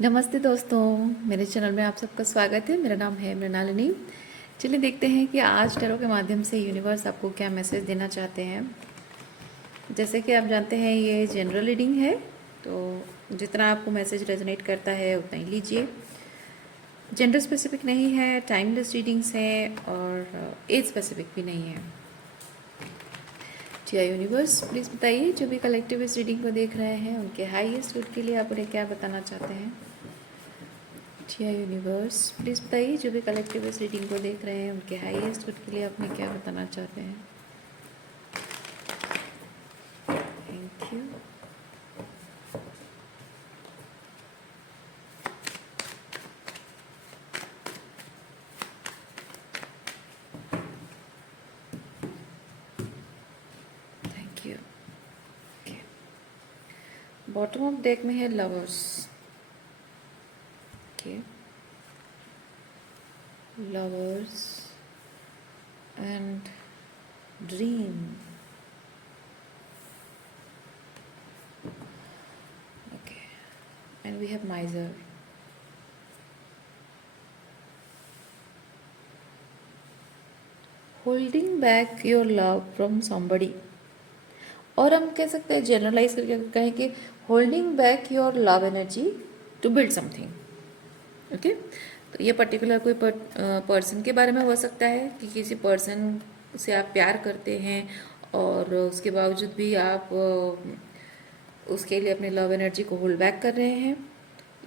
नमस्ते दोस्तों, मेरे चैनल में आप सबका स्वागत है। मेरा नाम है मृणालिनी। चलिए देखते हैं कि आज टैरो के माध्यम से यूनिवर्स आपको क्या मैसेज देना चाहते हैं। जैसे कि आप जानते हैं ये जनरल रीडिंग है, तो जितना आपको मैसेज रेजोनेट करता है उतना ही लीजिए। जेंडर स्पेसिफिक नहीं है, टाइमलेस रीडिंग्स हैं और एज स्पेसिफिक भी नहीं है। जी यूनिवर्स प्लीज़ बताइए, जो भी कलेक्टिव इस रीडिंग को देख रहे हैं उनके हाईएस्ट गुड के लिए आप उन्हें क्या बताना चाहते हैं। जी यूनिवर्स प्लीज़ बताइए, जो भी कलेक्टिव इस रीडिंग को देख रहे हैं उनके हाईएस्ट गुड के लिए आपने क्या बताना चाहते हैं। Thank you. Thank you. Bottom of deck में है lovers. Okay, lovers and dream. Okay, and we have miser. Holding back your love from somebody, और हम कह सकते हैं जनरलाइज करके कहें कि holding back your love energy to build something. Okay, तो ये पर्टिकुलर कोई पर्सन के बारे में हो सकता है कि किसी पर्सन से आप प्यार करते हैं और उसके बावजूद भी आप उसके लिए अपने लव एनर्जी को होल्ड बैक कर रहे हैं,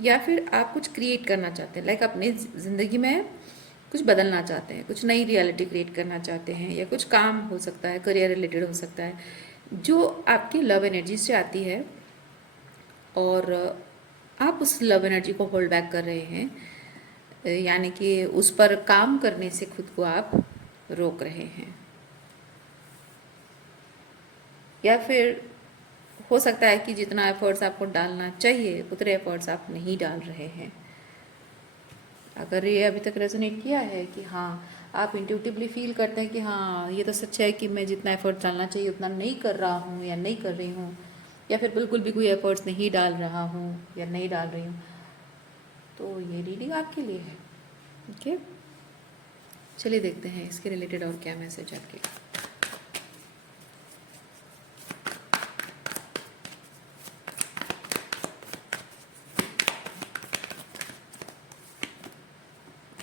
या फिर आप कुछ क्रिएट करना चाहते हैं, लाइक अपनी ज़िंदगी में कुछ बदलना चाहते हैं, कुछ नई रियलिटी क्रिएट करना चाहते हैं, या कुछ काम हो सकता है, करियर रिलेटेड हो सकता है जो आपकी लव एनर्जी से आती है, और आप उस लव एनर्जी को होल्ड बैक कर रहे हैं, यानी कि उस पर काम करने से खुद को आप रोक रहे हैं। या फिर हो सकता है कि जितना एफर्ट्स आपको डालना चाहिए उतने एफर्ट्स आप नहीं डाल रहे हैं। अगर ये अभी तक रेजोनेट किया है कि हाँ, आप इंट्यूटिवली फील करते हैं कि हाँ ये तो सच है कि मैं जितना एफर्ट डालना चाहिए उतना नहीं कर रहा हूँ या नहीं कर रही हूँ, या फिर बिल्कुल भी कोई एफर्ट्स नहीं डाल रहा हूँ या नहीं डाल रही हूँ, तो ये रीडिंग आपके लिए है। ओके, चलिए देखते हैं इसके रिलेटेड और क्या मैसेज आपके।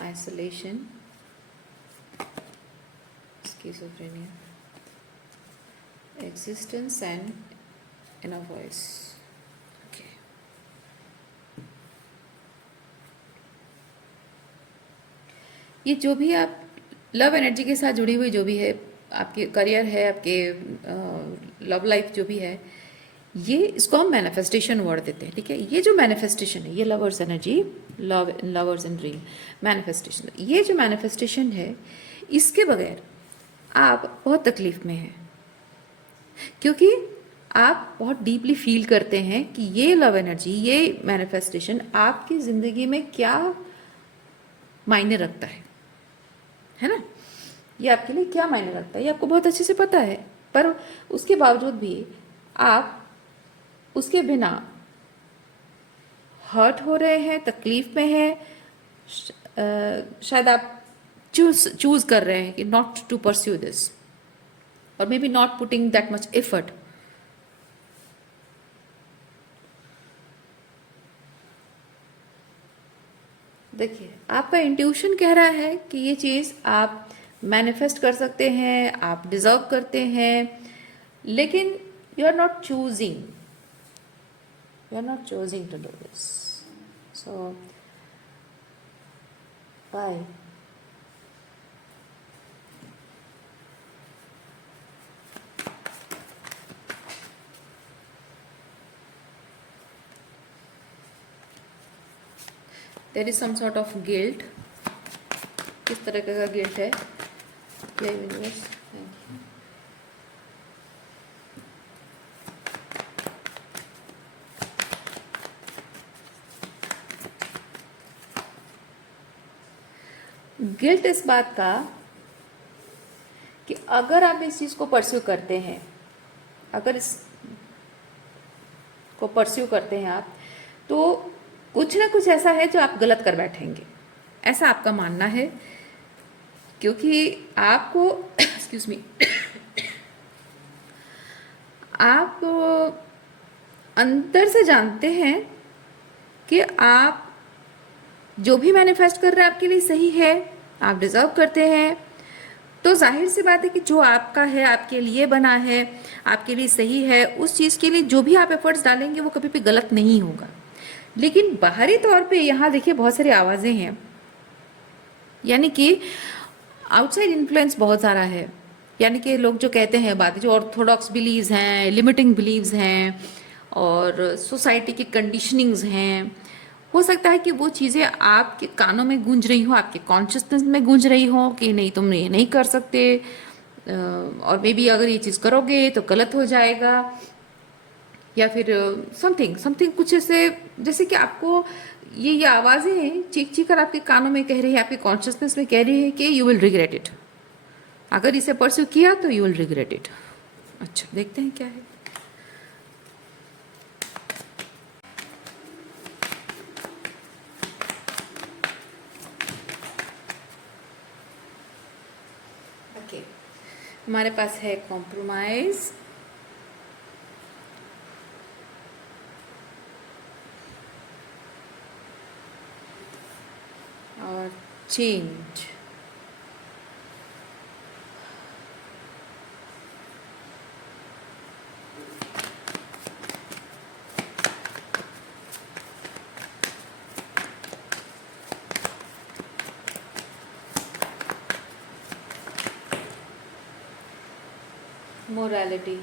Isolation, schizophrenia, existence and inner voice. Okay. ये जो भी आप लव एनर्जी के साथ जुड़ी हुई जो भी है, आपके करियर है, आपके लव लाइफ जो भी है, ये इसको हम मैनिफेस्टेशन वर्ड देते हैं। ठीक है, ये जो मैनिफेस्टेशन है, ये lovers energy, lovers and dream manifestation, ये जो मैनिफेस्टेशन है, इसके बगैर आप बहुत तकलीफ में हैं, क्योंकि आप बहुत डीपली फील करते हैं कि ये लव एनर्जी, ये मैनिफेस्टेशन आपकी ज़िंदगी में क्या मायने रखता है ना। ये आपके लिए क्या मायने रखता है ये आपको बहुत अच्छे से पता है, पर उसके बावजूद भी आप उसके बिना हर्ट हो रहे हैं, तकलीफ में हैं। शायद आप चूज कर रहे हैं कि नॉट टू परस्यू दिस, और may be not putting that much effort. देखिए, आपका इंट्यूशन कह रहा है कि ये चीज़ आप मैनिफेस्ट कर सकते हैं, आप डिजर्व करते हैं, लेकिन you are not choosing, you are not choosing to do this. So bye. There is some sort of guilt. किस तरह का गिल्ट है? या यूनिवर्स, थैंक यू। गिल्ट इस बात का कि अगर आप इस चीज़ को परस्यू करते हैं, अगर इस को परस्यू करते हैं आप, तो कुछ ना कुछ ऐसा है जो आप गलत कर बैठेंगे, ऐसा आपका मानना है, क्योंकि आपको एक्सक्यूज मी, आप अंदर से जानते हैं कि आप जो भी मैनिफेस्ट कर रहे हैं आपके लिए सही है, आप डिजर्व करते हैं। तो जाहिर सी बात है कि जो आपका है, आपके लिए बना है, आपके लिए सही है, उस चीज़ के लिए जो भी आप एफर्ट्स डालेंगे वो कभी भी गलत नहीं होगा। लेकिन बाहरी तौर पे यहाँ देखिए बहुत सारी आवाज़ें हैं, यानी कि आउटसाइड इन्फ्लुएंस बहुत सारा है। यानी कि लोग जो कहते हैं बातें, जो ऑर्थोडॉक्स बिलीव्स हैं, लिमिटिंग बिलीव्स हैं और सोसाइटी की कंडीशनिंग्स हैं, हो सकता है कि वो चीज़ें आपके कानों में गूंज रही हो, आपके कॉन्शियसनेस में गूंज रही हो कि नहीं तुम ये नहीं कर सकते, और मे बी अगर ये चीज़ करोगे तो गलत हो जाएगा, या फिर समथिंग समथिंग कुछ ऐसे, जैसे कि आपको ये आवाज़ें हैं चीख चीख कर आपके कानों में कह रही है, आपके कॉन्शियसनेस में कह रही है कि यू विल रिग्रेट इट, अगर इसे परस्यू किया तो यू विल रिग्रेट इट। अच्छा, देखते हैं क्या है। ओके, हमारे पास है कॉम्प्रोमाइज, और चेंज। मोरालिटी।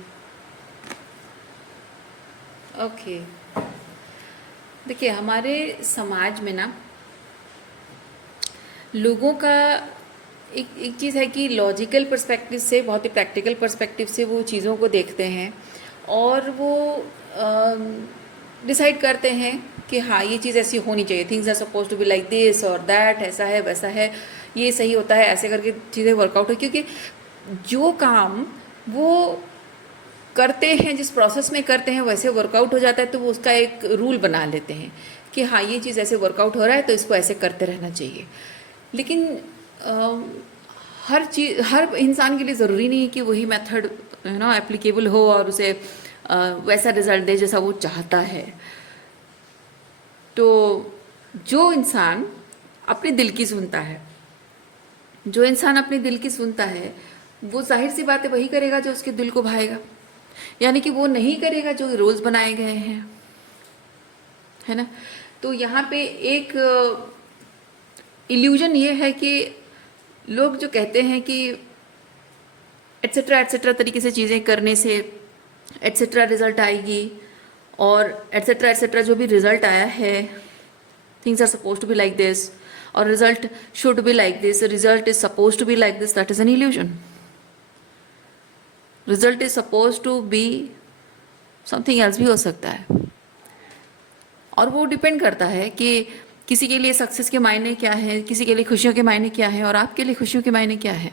ओके, देखिए हमारे समाज में ना लोगों का एक चीज़ है कि लॉजिकल पर्सपेक्टिव से, बहुत ही प्रैक्टिकल पर्सपेक्टिव से वो चीज़ों को देखते हैं और वो डिसाइड करते हैं कि हाँ ये चीज़ ऐसी होनी चाहिए, things are suppose to be like this और दैट, ऐसा है वैसा है, ये सही होता है, ऐसे करके चीज़ें वर्कआउट हो। क्योंकि जो काम वो करते हैं, जिस प्रोसेस में करते हैं वैसे वर्कआउट हो जाता है, तो वो उसका एक रूल बना लेते हैं कि हाँ ये चीज़ ऐसे वर्कआउट हो रहा है तो इसको ऐसे करते रहना चाहिए। लेकिन हर इंसान के लिए ज़रूरी नहीं है कि वही मेथड एप्लीकेबल हो और उसे वैसा रिजल्ट दे जैसा वो चाहता है। तो जो इंसान अपने दिल की सुनता है, जो इंसान अपने दिल की सुनता है, वो जाहिर सी बात है वही करेगा जो उसके दिल को भाएगा, यानी कि वो नहीं करेगा जो रोल्स बनाए गए हैं, है ना। तो यहाँ पे एक इल्यूजन ये है कि लोग जो कहते हैं कि एट्सेट्रा तरीके से चीज़ें करने से एट्सेट्रा रिजल्ट आएगी, और एट्सेट्रा जो भी रिजल्ट आया है, things are suppose to be like this, और result should be like this, result is suppose to be like this, that is an illusion. Result is suppose to be something else भी हो सकता है, और वो depend करता है कि किसी के लिए सक्सेस के मायने क्या है, किसी के लिए खुशियों के मायने क्या है, और आपके लिए खुशियों के मायने क्या है।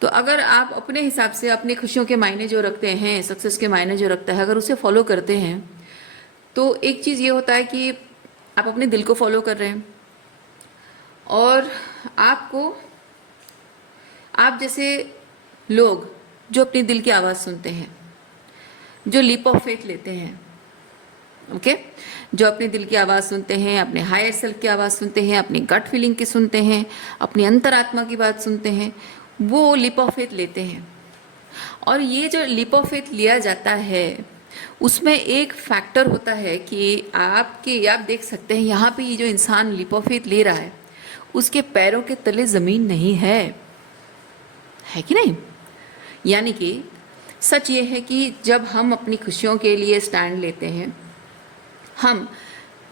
तो अगर आप अपने हिसाब से अपने खुशियों के मायने जो रखते हैं, सक्सेस के मायने जो रखता है, अगर उसे फॉलो करते हैं, तो एक चीज़ ये होता है कि आप अपने दिल को फॉलो कर रहे हैं, और आप जैसे लोग जो अपने दिल की आवाज़ सुनते हैं, जो लीप ऑफ फेथ लेते हैं, ओके, जो अपने दिल की आवाज़ सुनते हैं, अपने हायर सेल्फ की आवाज़ सुनते हैं, अपनी गट फीलिंग की सुनते हैं, अपनी अंतरात्मा की बात सुनते हैं, वो लीप ऑफ फेथ लेते हैं। और ये जो लीप ऑफ फेथ लिया जाता है, उसमें एक फैक्टर होता है कि आप देख सकते हैं यहाँ पे ये जो इंसान लीप ऑफ फेथ ले रहा है, उसके पैरों के तले ज़मीन नहीं है कि नहीं। यानी कि सच ये है कि जब हम अपनी खुशियों के लिए स्टैंड लेते हैं, हम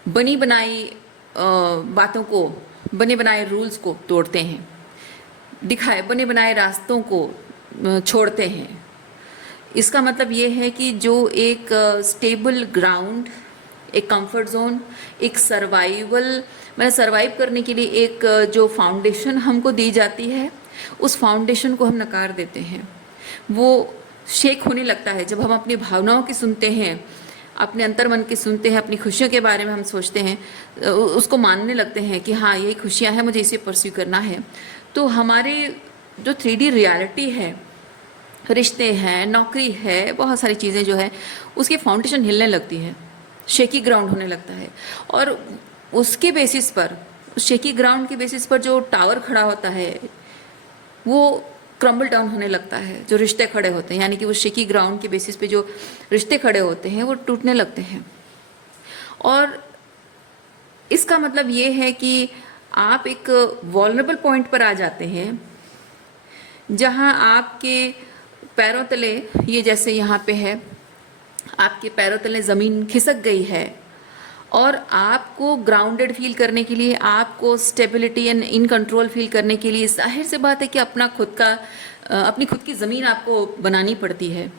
बनी बनाई बातों को, बने बनाए रूल्स को तोड़ते हैं, बने बनाए रास्तों को छोड़ते हैं। इसका मतलब ये है कि जो एक स्टेबल ग्राउंड, एक कंफर्ट जोन, एक सर्वाइव करने के लिए एक जो फाउंडेशन हमको दी जाती है, उस फाउंडेशन को हम नकार देते हैं। वो शेक होने लगता है जब हम अपनी भावनाओं की सुनते हैं, अपने अंतर मन की सुनते हैं, अपनी खुशियों के बारे में हम सोचते हैं, उसको मानने लगते हैं कि हाँ यही खुशियाँ हैं, मुझे इसे परस्यू करना है, तो हमारी जो 3D रियलिटी है, रिश्ते हैं, नौकरी है, बहुत सारी चीज़ें जो है उसकी फाउंडेशन हिलने लगती है, शेकी ग्राउंड होने लगता है। और उसके बेसिस पर, उस शेकी ग्राउंड के बेसिस पर जो टावर खड़ा होता है वो क्रम्बल डाउन होने लगता है। जो रिश्ते खड़े होते हैं, यानी कि वो शेकी ग्राउंड के बेसिस पे जो रिश्ते खड़े होते हैं वो टूटने लगते हैं। और इसका मतलब ये है कि आप एक वल्नरेबल पॉइंट पर आ जाते हैं जहां आपके पैरों तले, ये जैसे यहाँ पे है, आपके पैरों तले ज़मीन खिसक गई है और आपको ग्राउंडेड फील करने के लिए, आपको stability and in control feel करने के लिए जाहिर सी बात है कि अपनी खुद की ज़मीन आपको बनानी पड़ती है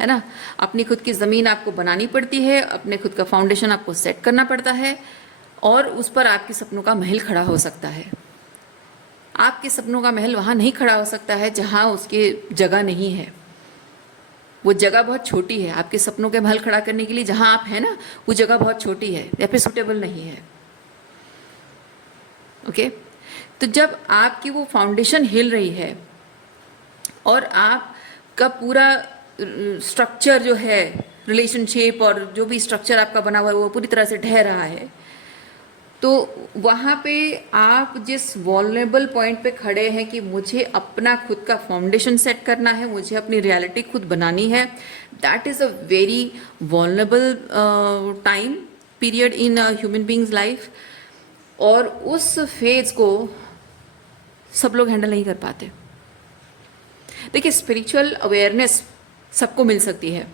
ना। अपनी खुद की ज़मीन आपको बनानी पड़ती है, अपने खुद का फाउंडेशन आपको सेट करना पड़ता है और उस पर आपके सपनों का महल खड़ा हो सकता है। आपके सपनों का महल वहाँ नहीं खड़ा हो सकता है जहाँ उसकी जगह नहीं है। वो जगह बहुत छोटी है आपके सपनों के महल खड़ा करने के लिए, जहाँ आप हैं ना वो जगह बहुत छोटी है या फिर सुटेबल नहीं है। ओके, तो जब आपकी वो फाउंडेशन हिल रही है और आपका पूरा स्ट्रक्चर जो है, रिलेशनशिप और जो भी स्ट्रक्चर आपका बना हुआ है वो पूरी तरह से ढह रहा है, तो वहाँ पे आप जिस वल्नरेबल पॉइंट पे खड़े हैं कि मुझे अपना खुद का फाउंडेशन सेट करना है, मुझे अपनी रियलिटी खुद बनानी है, that is a very vulnerable time period in human beings life. और उस फेज को सब लोग हैंडल नहीं कर पाते। देखिए, स्पिरिचुअल अवेयरनेस सबको मिल सकती है,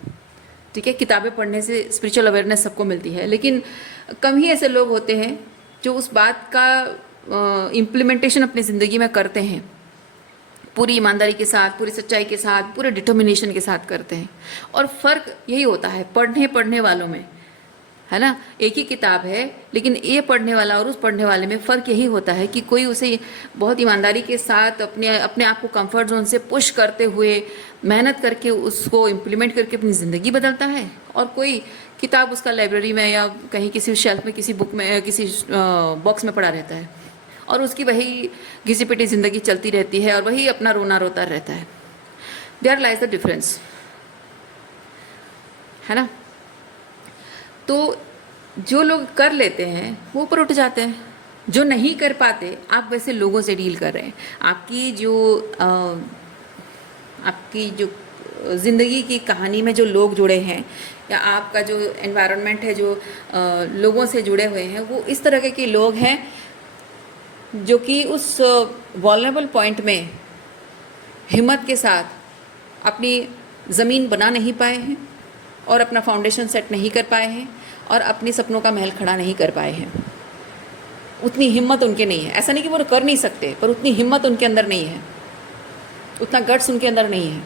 ठीक है, किताबें पढ़ने से स्पिरिचुअल अवेयरनेस सबको मिलती है, लेकिन कम ही ऐसे लोग होते हैं जो उस बात का इम्प्लीमेंटेशन अपनी ज़िंदगी में करते हैं, पूरी ईमानदारी के साथ, पूरी सच्चाई के साथ, पूरे डिटर्मिनेशन के साथ करते हैं। और फ़र्क यही होता है पढ़ने वालों में, है ना। एक ही किताब है, लेकिन ये पढ़ने वाला और उस पढ़ने वाले में फ़र्क यही होता है कि कोई उसे बहुत ईमानदारी के साथ अपने आप को कंफर्ट जोन से पुश करते हुए मेहनत करके उसको इम्प्लीमेंट करके अपनी ज़िंदगी बदलता है, और कोई किताब उसका लाइब्रेरी में या कहीं किसी शेल्फ में, किसी बुक में, किसी बॉक्स में पड़ा रहता है और उसकी वही घिसी पिटी ज़िंदगी चलती रहती है और वही अपना रोना रोता रहता है। देयर लाइज द डिफरेंस, है ना। तो जो लोग कर लेते हैं वो ऊपर उठ जाते हैं, जो नहीं कर पाते, आप वैसे लोगों से डील कर रहे हैं। आपकी जो ज़िंदगी की कहानी में जो लोग जुड़े हैं या आपका जो एनवायरनमेंट है, जो लोगों से जुड़े हुए हैं, वो इस तरह के लोग हैं जो कि उस वल्नरेबल पॉइंट में हिम्मत के साथ अपनी ज़मीन बना नहीं पाए हैं और अपना फाउंडेशन सेट नहीं कर पाए हैं और अपने सपनों का महल खड़ा नहीं कर पाए हैं। उतनी हिम्मत उनके नहीं है। ऐसा नहीं कि वो कर नहीं सकते, पर उतनी हिम्मत उनके अंदर नहीं है, उतना गट्स उनके अंदर नहीं है,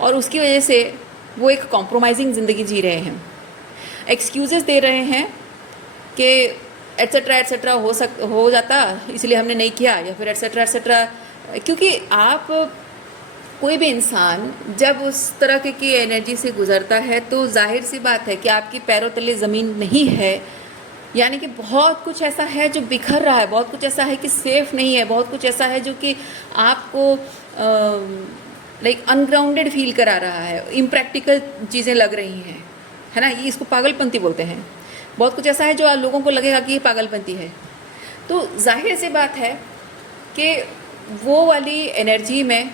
और उसकी वजह से वो एक कॉम्प्रोमाइजिंग ज़िंदगी जी रहे हैं, एक्सक्यूज़ेस दे रहे हैं कि एट्सेट्रा हो जाता इसलिए हमने नहीं किया, या फिर एट्सेट्रा। क्योंकि आप कोई भी इंसान जब उस तरह की एनर्जी से गुजरता है तो जाहिर सी बात है कि आपकी पैरों तले ज़मीन नहीं है, यानी कि बहुत कुछ ऐसा है जो बिखर रहा है, बहुत कुछ ऐसा है कि सेफ़ नहीं है, बहुत कुछ ऐसा है जो कि आपको लाइक अनग्राउंडेड फील करा रहा है, इम्प्रैक्टिकल चीज़ें लग रही हैं, है ना। ये इसको पागलपंती बोलते हैं। बहुत कुछ ऐसा है जो लोगों को लगेगा कि ये पागलपंती है। तो जाहिर सी बात है कि वो वाली एनर्जी में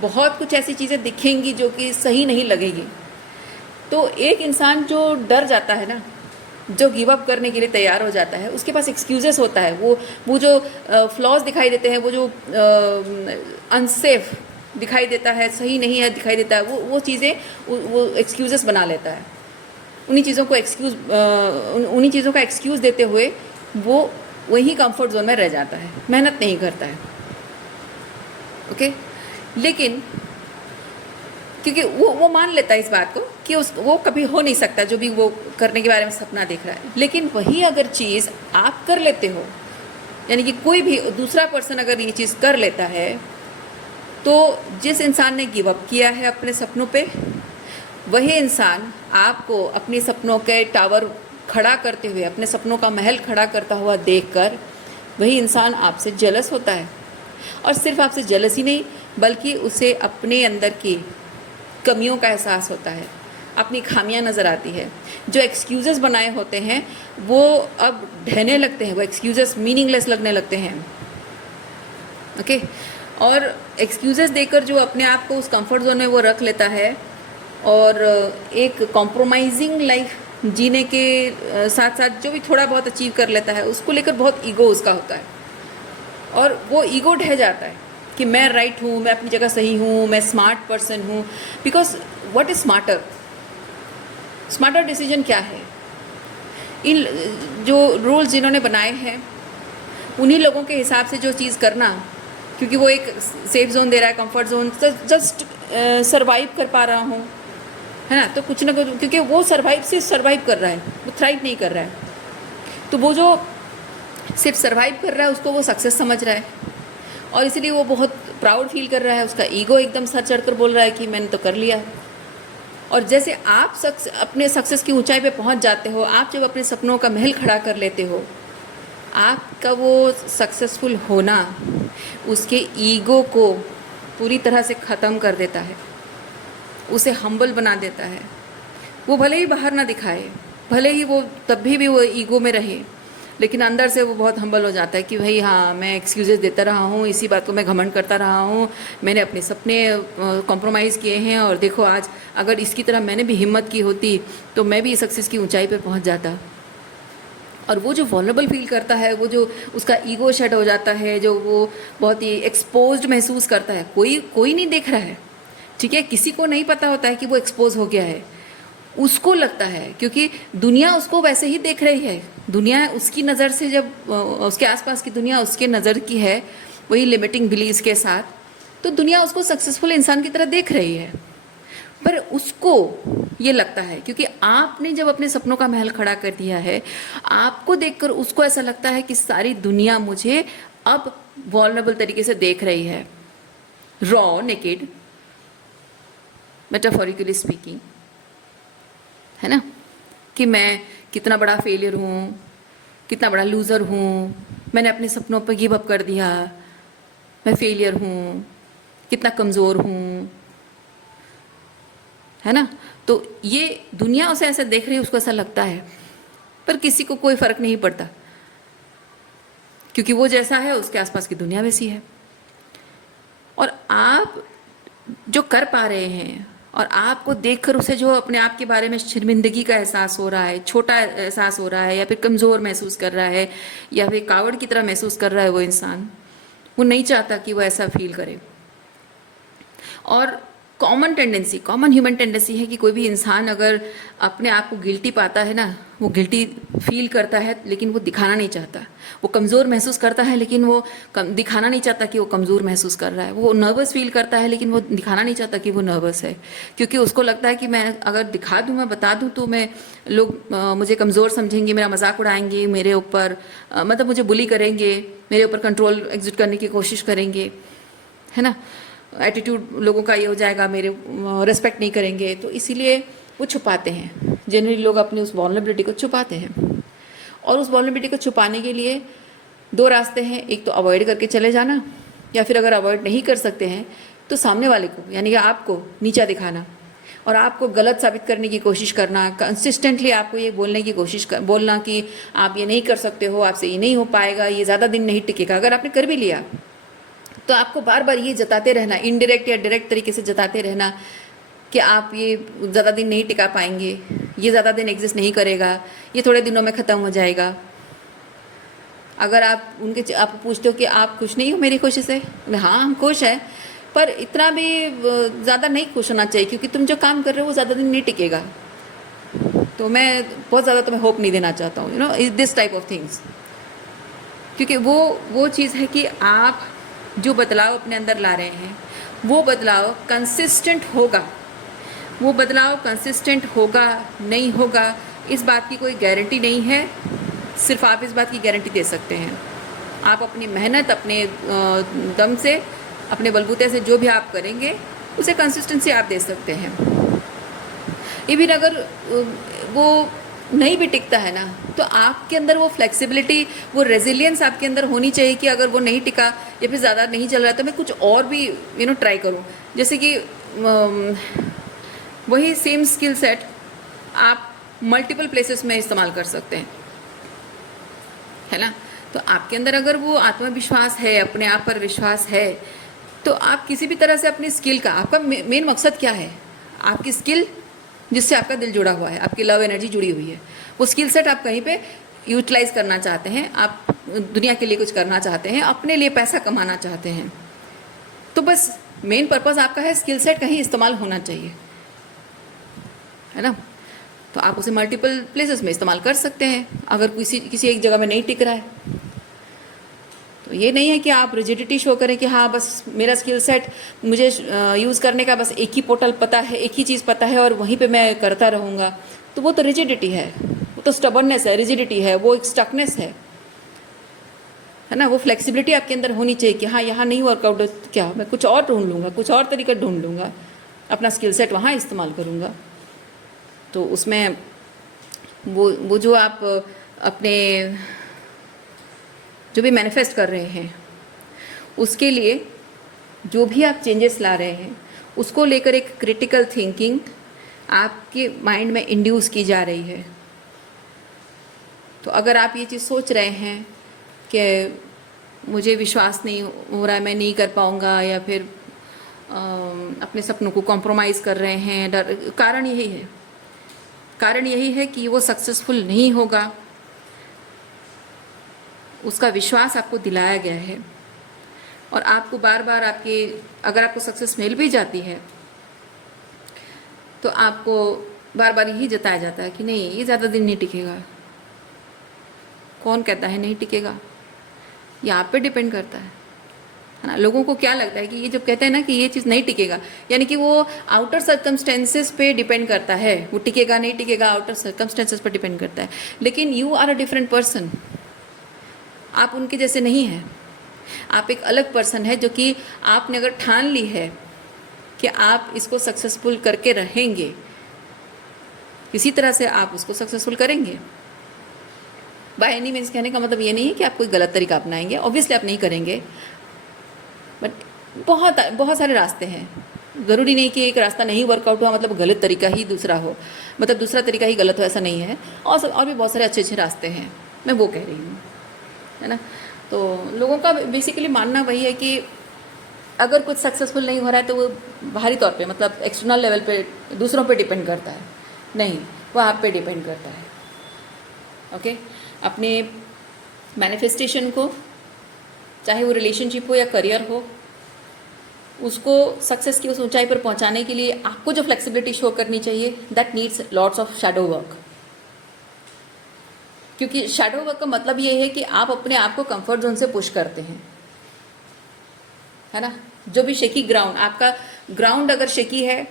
बहुत कुछ ऐसी चीज़ें दिखेंगी जो कि सही नहीं लगेगी। तो एक इंसान जो डर जाता है ना, जो गिव अप करने के लिए तैयार हो जाता है, उसके पास एक्सक्यूजेस होता है। वो जो फ्लॉज दिखाई देते हैं, वो जो अनसेफ दिखाई देता है, सही नहीं है दिखाई देता है, वो चीज़ें वो एक्सक्यूजेस बना लेता है। उन्हीं चीज़ों का एक्सक्यूज़ देते हुए वो वही कंफर्ट जोन में रह जाता है, मेहनत नहीं करता है। ओके, लेकिन क्योंकि वो मान लेता है इस बात को कि वो कभी हो नहीं सकता जो भी वो करने के बारे में सपना देख रहा है। लेकिन वही अगर चीज़ आप कर लेते हो, यानी कि कोई भी दूसरा पर्सन अगर ये चीज़ कर लेता है, तो जिस इंसान ने गिव अप किया है अपने सपनों पे, वही इंसान आपको अपने सपनों के टावर खड़ा करते हुए, अपने सपनों का महल खड़ा करता हुआ देखकर वही इंसान आपसे जेलस होता है। और सिर्फ आपसे जेलस ही नहीं, बल्कि उसे अपने अंदर की कमियों का एहसास होता है, अपनी खामियां नज़र आती है। जो एक्सक्यूज़ेस बनाए होते हैं वो अब ढहने लगते हैं, वो एक्सक्यूज़ेस मीनिंगलेस लगने लगते हैं। ओके और एक्सक्यूज़ेस देकर जो अपने आप को उस कंफर्ट जोन में वो रख लेता है और एक कॉम्प्रोमाइजिंग लाइफ जीने के साथ साथ जो भी थोड़ा बहुत अचीव कर लेता है, उसको लेकर बहुत ईगो उसका होता है और वो ईगो ढह जाता है कि मैं राइट हूँ, मैं अपनी जगह सही हूँ, मैं स्मार्ट पर्सन हूँ। Because what is smarter? Smarter decision क्या है? इन जो रूल्स जिन्होंने बनाए हैं उन्हीं लोगों के हिसाब से जो चीज़ करना, क्योंकि वो एक सेफ जोन दे रहा है, कंफर्ट जोन, तो जस्ट सरवाइव कर पा रहा हूँ, है ना। तो कुछ ना कुछ, क्योंकि वो सर्वाइव कर रहा है, वो थ्राइव नहीं कर रहा है। तो वो जो सिर्फ सर्वाइव कर रहा है उसको वो सक्सेस समझ रहा है और इसलिए वो बहुत प्राउड फील कर रहा है। उसका ईगो एकदम सर चढ़कर बोल रहा है कि मैंने तो कर लिया। और जैसे आप अपने सक्सेस की ऊंचाई पे पहुंच जाते हो, आप जब अपने सपनों का महल खड़ा कर लेते हो, आपका वो सक्सेसफुल होना उसके ईगो को पूरी तरह से ख़त्म कर देता है, उसे हम्बल बना देता है। वो भले ही बाहर ना दिखाए, भले ही वो तब भी वो ईगो में रहे, लेकिन अंदर से वो बहुत हम्बल हो जाता है कि भाई हाँ, मैं एक्सक्यूज़ेस देता रहा हूँ, इसी बात को मैं घमंड करता रहा हूँ, मैंने अपने सपने कॉम्प्रोमाइज़ किए हैं और देखो आज अगर इसकी तरह मैंने भी हिम्मत की होती तो मैं भी सक्सेस की ऊंचाई पर पहुँच जाता। और वो जो वल्नरेबल फील करता है, वो जो उसका ईगो शेड हो जाता है, जो वो बहुत ही एक्सपोज्ड महसूस करता है, कोई नहीं देख रहा है, ठीक है, किसी को नहीं पता होता है कि वो एक्सपोज हो गया है। उसको लगता है क्योंकि दुनिया उसको वैसे ही देख रही है, दुनिया उसकी नज़र से, जब उसके आसपास की दुनिया उसके नज़र की है, वही लिमिटिंग बिलीव्स के साथ, तो दुनिया उसको सक्सेसफुल इंसान की तरह देख रही है। पर उसको ये लगता है क्योंकि आपने जब अपने सपनों का महल खड़ा कर दिया है, आपको देखकर उसको ऐसा लगता है कि सारी दुनिया मुझे अब वल्नरेबल तरीके से देख रही है, रॉ नेकेड, मेटाफोरिकली स्पीकिंग, है ना, कि मैं कितना बड़ा फेलियर हूँ, कितना बड़ा लूज़र हूँ, मैंने अपने सपनों पर गिव अप कर दिया, मैं फेलियर हूँ, कितना कमज़ोर हूँ, है ना। तो ये दुनिया उसे ऐसे देख रही है, उसको ऐसा लगता है, पर किसी को कोई फ़र्क नहीं पड़ता क्योंकि वो जैसा है उसके आसपास की दुनिया वैसी है। और आप जो कर पा रहे हैं और आपको देखकर उसे जो अपने आप के बारे में शर्मिंदगी का एहसास हो रहा है, छोटा एहसास हो रहा है, या फिर कमज़ोर महसूस कर रहा है, या फिर कावड़ की तरह महसूस कर रहा है, वो इंसान वो नहीं चाहता कि वो ऐसा फील करे। और कॉमन ह्यूमन टेंडेंसी है कि कोई भी इंसान अगर अपने आप को गिल्टी पाता है ना, वो गिल्टी फील करता है लेकिन वो दिखाना नहीं चाहता, वो कमज़ोर महसूस करता है लेकिन वो दिखाना नहीं चाहता कि वो कमज़ोर महसूस कर रहा है, वो नर्वस फील करता है लेकिन वो दिखाना नहीं चाहता कि वो नर्वस है, क्योंकि उसको लगता है कि मैं अगर दिखा दूँ, मैं बता दूँ तो मैं लोग मुझे कमज़ोर समझेंगे, मेरा मजाक उड़ाएंगे, मेरे ऊपर मतलब मुझे बुली करेंगे, मेरे ऊपर कंट्रोल एग्जिट करने की कोशिश करेंगे, है ना, एटीट्यूड लोगों का ये हो जाएगा, मेरे रिस्पेक्ट नहीं करेंगे, तो इसीलिए वो छुपाते हैं। जनरली लोग अपनी उस वल्नरेबिलिटी को छुपाते हैं और उस वल्नरेबिलिटी को छुपाने के लिए दो रास्ते हैं, एक तो अवॉइड करके चले जाना, या फिर अगर अवॉइड नहीं कर सकते हैं तो सामने वाले को यानी कि आपको नीचा दिखाना और आपको गलत साबित करने की कोशिश करना, कंसिस्टेंटली आपको ये बोलने की बोलना कि आप ये नहीं कर सकते हो, आपसे ये नहीं हो पाएगा, ये ज़्यादा दिन नहीं टिकेगा। अगर आपने कर भी लिया तो आपको बार बार ये जताते रहना, इनडायरेक्ट या डायरेक्ट तरीके से जताते रहना कि आप ये ज़्यादा दिन नहीं टिका पाएंगे, ये ज़्यादा दिन एग्जिस्ट नहीं करेगा, ये थोड़े दिनों में ख़त्म हो जाएगा। अगर आप आप पूछते हो कि आप खुश नहीं हो मेरी खुशी से, हाँ हम खुश हैं, पर इतना भी ज़्यादा नहीं खुश होना चाहिए क्योंकि तुम जो काम कर रहे हो वो ज़्यादा दिन नहीं टिकेगा, तो मैं बहुत ज़्यादा तुम्हें होप नहीं देना चाहता हूँ, दिस टाइप ऑफ थिंग्स। क्योंकि वो चीज़ है कि आप जो बदलाव अपने अंदर ला रहे हैं वो बदलाव कंसिस्टेंट होगा, वो बदलाव कंसिस्टेंट होगा नहीं होगा इस बात की कोई गारंटी नहीं है। सिर्फ आप इस बात की गारंटी दे सकते हैं, आप अपनी मेहनत, अपने दम से, अपने बलबूते से जो भी आप करेंगे उसे कंसिस्टेंसी आप दे सकते हैं। इवन अगर वो नहीं भी टिकता है ना, तो आपके अंदर वो फ्लेक्सिबिलिटी, वो रेजिलियंस आपके अंदर होनी चाहिए कि अगर वो नहीं टिका या फिर ज़्यादा नहीं चल रहा तो मैं कुछ और भी ट्राई करूँ। जैसे कि वही सेम स्किल सेट आप मल्टीपल प्लेसेस में इस्तेमाल कर सकते हैं, है ना। तो आपके अंदर अगर वो आत्मविश्वास है, अपने आप पर विश्वास है, तो आप किसी भी तरह से अपनी स्किल का, आपका मेन मकसद क्या है, आपकी स्किल जिससे आपका दिल जुड़ा हुआ है, आपकी लव एनर्जी जुड़ी हुई है, वो स्किल सेट आप कहीं पे यूटिलाइज करना चाहते हैं, आप दुनिया के लिए कुछ करना चाहते हैं, अपने लिए पैसा कमाना चाहते हैं, तो बस मेन पर्पस आपका है स्किल सेट कहीं इस्तेमाल होना चाहिए, है ना। तो आप उसे मल्टीपल प्लेसेस में इस्तेमाल कर सकते हैं अगर किसी एक जगह में नहीं टिक रहा है। तो ये नहीं है कि आप रिजिडिटी शो करें कि हाँ बस मेरा स्किल सेट मुझे यूज़ करने का बस एक ही पोर्टल पता है, एक ही चीज़ पता है और वहीं पे मैं करता रहूँगा, तो वो तो रिजिडिटी है, वो तो स्टबर्ननेस है, रिजिडिटी है, वो एक स्टकनेस है ना। वो फ्लेक्सिबिलिटी आपके अंदर होनी चाहिए कि हाँ यहाँ नहीं वर्कआउट, क्या मैं कुछ और ढूंढ लूँगा, कुछ और तरीका ढूंढ लूँगा, अपना स्किल सेट वहाँ इस्तेमाल करूँगा। तो उसमें वो जो आप अपने जो भी मैनिफेस्ट कर रहे हैं उसके लिए जो भी आप चेंजेस ला रहे हैं उसको लेकर एक क्रिटिकल थिंकिंग आपके माइंड में इंड्यूस की जा रही है। तो अगर आप ये चीज़ सोच रहे हैं कि मुझे विश्वास नहीं हो रहा है, मैं नहीं कर पाऊँगा, या फिर अपने सपनों को कॉम्प्रोमाइज़ कर रहे हैं, डर, कारण यही है कि वो सक्सेसफुल नहीं होगा, उसका विश्वास आपको दिलाया गया है। और आपको बार बार अगर आपको सक्सेस मिल भी जाती है तो आपको बार बार यही जताया जाता है कि नहीं ये ज़्यादा दिन नहीं टिकेगा। कौन कहता है नहीं टिकेगा? ये आप पे डिपेंड करता है ना। लोगों को क्या लगता है कि ये जब कहते हैं ना कि ये चीज़ नहीं टिकेगा, यानी कि वो आउटर सर्कमस्टेंसेस पे डिपेंड करता है, वो टिकेगा नहीं टिकेगा आउटर सर्कमस्टेंसेस पर डिपेंड करता है। लेकिन you are a different person, आप उनके जैसे नहीं हैं, आप एक अलग पर्सन है, जो कि आपने अगर ठान ली है कि आप इसको सक्सेसफुल करके रहेंगे, किसी तरह से आप उसको सक्सेसफुल करेंगे। बाय एनी मीन्स कहने का मतलब ये नहीं है कि आप कोई गलत तरीका अपनाएंगे, ऑब्वियसली आप नहीं करेंगे, बट बहुत सारे रास्ते हैं। ज़रूरी नहीं कि एक रास्ता नहीं वर्कआउट हुआ मतलब गलत तरीका ही दूसरा हो, मतलब दूसरा तरीका ही गलत हो, ऐसा नहीं है। और भी बहुत सारे अच्छे अच्छे रास्ते हैं, मैं वो कह रही हूँ, है ना। तो लोगों का बेसिकली मानना वही है कि अगर कुछ सक्सेसफुल नहीं हो रहा है तो वो बाहरी तौर पे, मतलब एक्सटर्नल लेवल पे दूसरों पे डिपेंड करता है, नहीं, वो आप पे डिपेंड करता है। ओके, अपने मैनिफेस्टेशन को, चाहे वो रिलेशनशिप हो या करियर हो, उसको सक्सेस की उस ऊंचाई पर पहुंचाने के लिए आपको जो फ्लेक्सिबिलिटी शो करनी चाहिए, that needs lots of shadow work. क्योंकि शैडो वर्क का मतलब ये है कि आप अपने आप को कंफर्ट जोन से पुश करते हैं, है ना। जो भी शेकी ग्राउंड, आपका ग्राउंड अगर शेकी है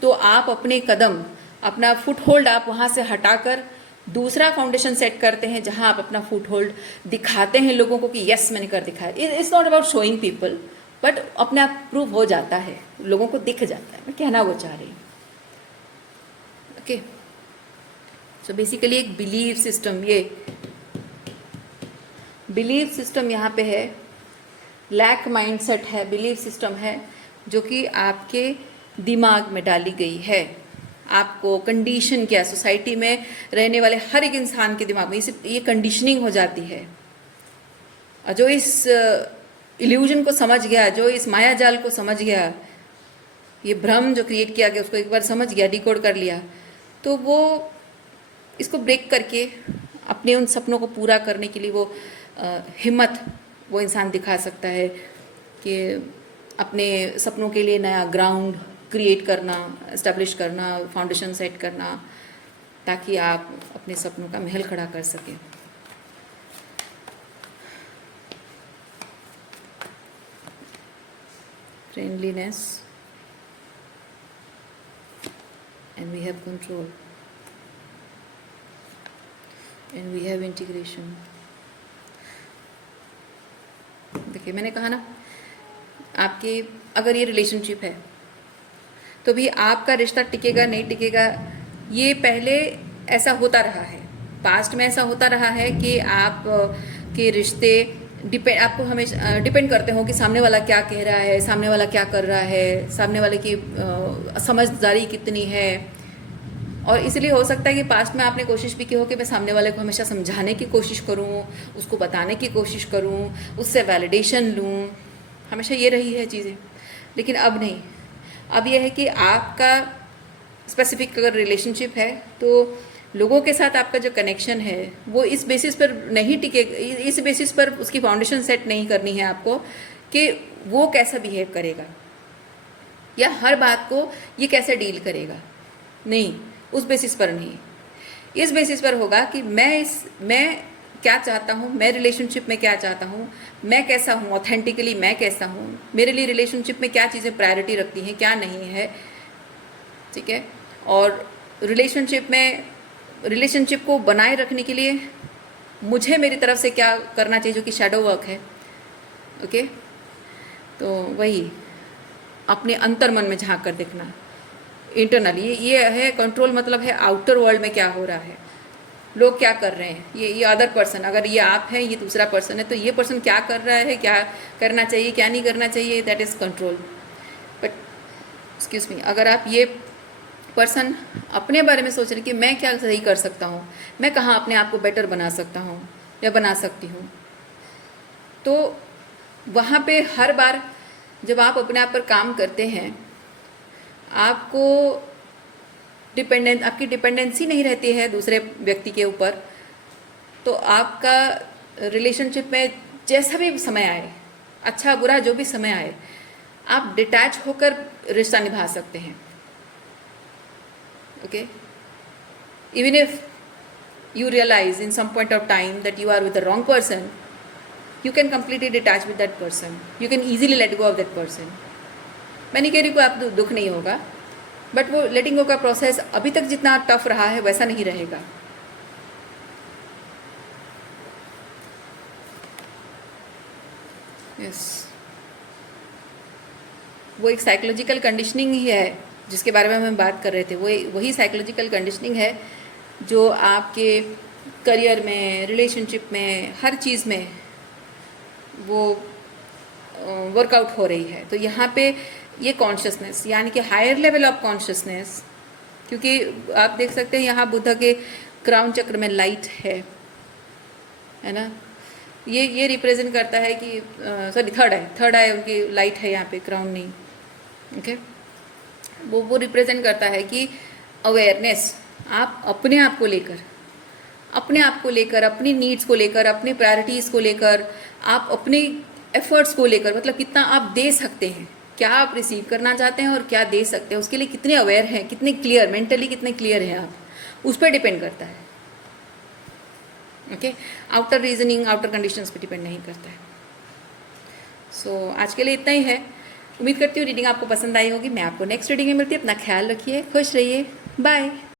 तो आप अपने कदम, अपना फुट होल्ड आप वहाँ से हटाकर दूसरा फाउंडेशन सेट करते हैं, जहाँ आप अपना फुट होल्ड दिखाते हैं लोगों को कि यस मैंने कर दिखाया। It's not about showing people, but अपने आप प्रूव हो जाता है, लोगों को दिख जाता है, मैं कहना वो चाह रही हूँ। ओके, सो बेसिकली एक बिलीव सिस्टम, ये बिलीव सिस्टम यहाँ पे है, लैक माइंडसेट है, बिलीव सिस्टम है जो कि आपके दिमाग में डाली गई है, आपको कंडीशन किया, सोसाइटी में रहने वाले हर एक इंसान के दिमाग में ये कंडीशनिंग हो जाती है। और जो इस इल्यूजन को समझ गया, जो इस माया जाल को समझ गया, ये भ्रम जो क्रिएट किया गया उसको एक बार समझ गया, डिकोड कर लिया, तो वो इसको ब्रेक करके अपने उन सपनों को पूरा करने के लिए वो हिम्मत वो इंसान दिखा सकता है कि अपने सपनों के लिए नया ग्राउंड क्रिएट करना, एस्टेब्लिश करना, फाउंडेशन सेट करना, ताकि आप अपने सपनों का महल खड़ा कर सकें। Friendliness and we have control and we have integration। देखिए मैंने कहा ना, आपके अगर ये रिलेशनशिप है तो भी आपका रिश्ता टिकेगा नहीं टिकेगा ये पहले ऐसा होता रहा है, पास्ट में ऐसा होता रहा है कि आप के रिश्ते आपको हमेशा डिपेंड करते हो कि सामने वाला क्या कह रहा है, सामने वाला क्या कर रहा है, सामने वाले की समझदारी कितनी है। और इसलिए हो सकता है कि पास्ट में आपने कोशिश भी की हो कि मैं सामने वाले को हमेशा समझाने की कोशिश करूं, उसको बताने की कोशिश करूं, उससे वैलिडेशन लूं, हमेशा ये रही है चीज़ें। लेकिन अब नहीं, अब यह है कि आपका स्पेसिफिक अगर रिलेशनशिप है तो लोगों के साथ आपका जो कनेक्शन है वो इस बेसिस पर नहीं टिके, इस बेसिस पर उसकी फाउंडेशन सेट नहीं करनी है आपको कि वो कैसा बिहेव करेगा या हर बात को ये कैसे डील करेगा। नहीं, उस बेसिस पर नहीं, इस बेसिस पर होगा कि मैं क्या चाहता हूँ, मैं रिलेशनशिप में क्या चाहता हूँ, मैं कैसा हूँ, ऑथेंटिकली मैं कैसा हूँ, मेरे लिए रिलेशनशिप में क्या चीज़ें प्रायोरिटी रखती हैं, क्या नहीं है, ठीक है। और रिलेशनशिप को बनाए रखने के लिए मुझे मेरी तरफ से क्या करना चाहिए, जो कि शैडो वर्क है। ओके, तो वही अपने अंतर मन में झांक कर देखना, इंटरनली ये है कंट्रोल, मतलब है आउटर वर्ल्ड में क्या हो रहा है, लोग क्या कर रहे हैं, ये अदर पर्सन, अगर ये आप हैं, ये दूसरा पर्सन है, तो ये पर्सन क्या कर रहा है, क्या करना चाहिए, क्या नहीं करना चाहिए, that is control. But excuse me, अगर आप ये पर्सन अपने बारे में सोच रहे हैं कि मैं क्या सही कर सकता हूँ, मैं कहाँ अपने आप को बेटर बना सकता हूँ या बना सकती हूँ, तो वहाँ पे हर बार जब आप अपने आप पर काम करते हैं, आपको आपकी डिपेंडेंसी नहीं रहती है दूसरे व्यक्ति के ऊपर, तो आपका रिलेशनशिप में जैसा भी समय आए, अच्छा बुरा जो भी समय आए, आप डिटैच होकर रिश्ता निभा सकते हैं। Okay, even if you realize in some point of time that you are with the wrong person, you can completely detach with that person, you can easily let go of that person. मैं नहीं कह रही कोई आप दुख नहीं होगा, but वो लेटिंग गो का प्रोसेस अभी तक जितना टफ रहा है वैसा नहीं रहेगा। यस, वो एक साइकोलॉजिकल कंडीशनिंग ही है जिसके बारे में हम बात कर रहे थे, वही साइकोलॉजिकल कंडीशनिंग है जो आपके करियर में, रिलेशनशिप में, हर चीज़ में वो वर्कआउट हो रही है। तो यहाँ पे ये कॉन्शियसनेस, यानी कि हायर लेवल ऑफ कॉन्शियसनेस, क्योंकि आप देख सकते हैं यहाँ बुद्ध के क्राउन चक्र में लाइट है ना, ये रिप्रेजेंट करता है कि सॉरी थर्ड आई उनकी लाइट है यहाँ पे, क्राउन नहीं। ओके, वो रिप्रेजेंट करता है कि अवेयरनेस, आप अपने आप को लेकर, अपनी नीड्स को लेकर, अपनी प्रायोरिटीज़ को लेकर, आप अपने एफर्ट्स को लेकर, मतलब कितना आप दे सकते हैं, क्या आप रिसीव करना चाहते हैं और क्या दे सकते हैं, उसके लिए कितने अवेयर हैं, कितने क्लियर, मेंटली कितने क्लियर हैं आप, उस पर डिपेंड करता है। Okay, outer reasoning, outer conditions पे डिपेंड नहीं करता है। सो आज के लिए इतना ही है। उम्मीद करती हूँ रीडिंग आपको पसंद आई होगी। मैं आपको नेक्स्ट रीडिंग में मिलती हूँ। अपना ख्याल रखिए, खुश रहिए, बाय।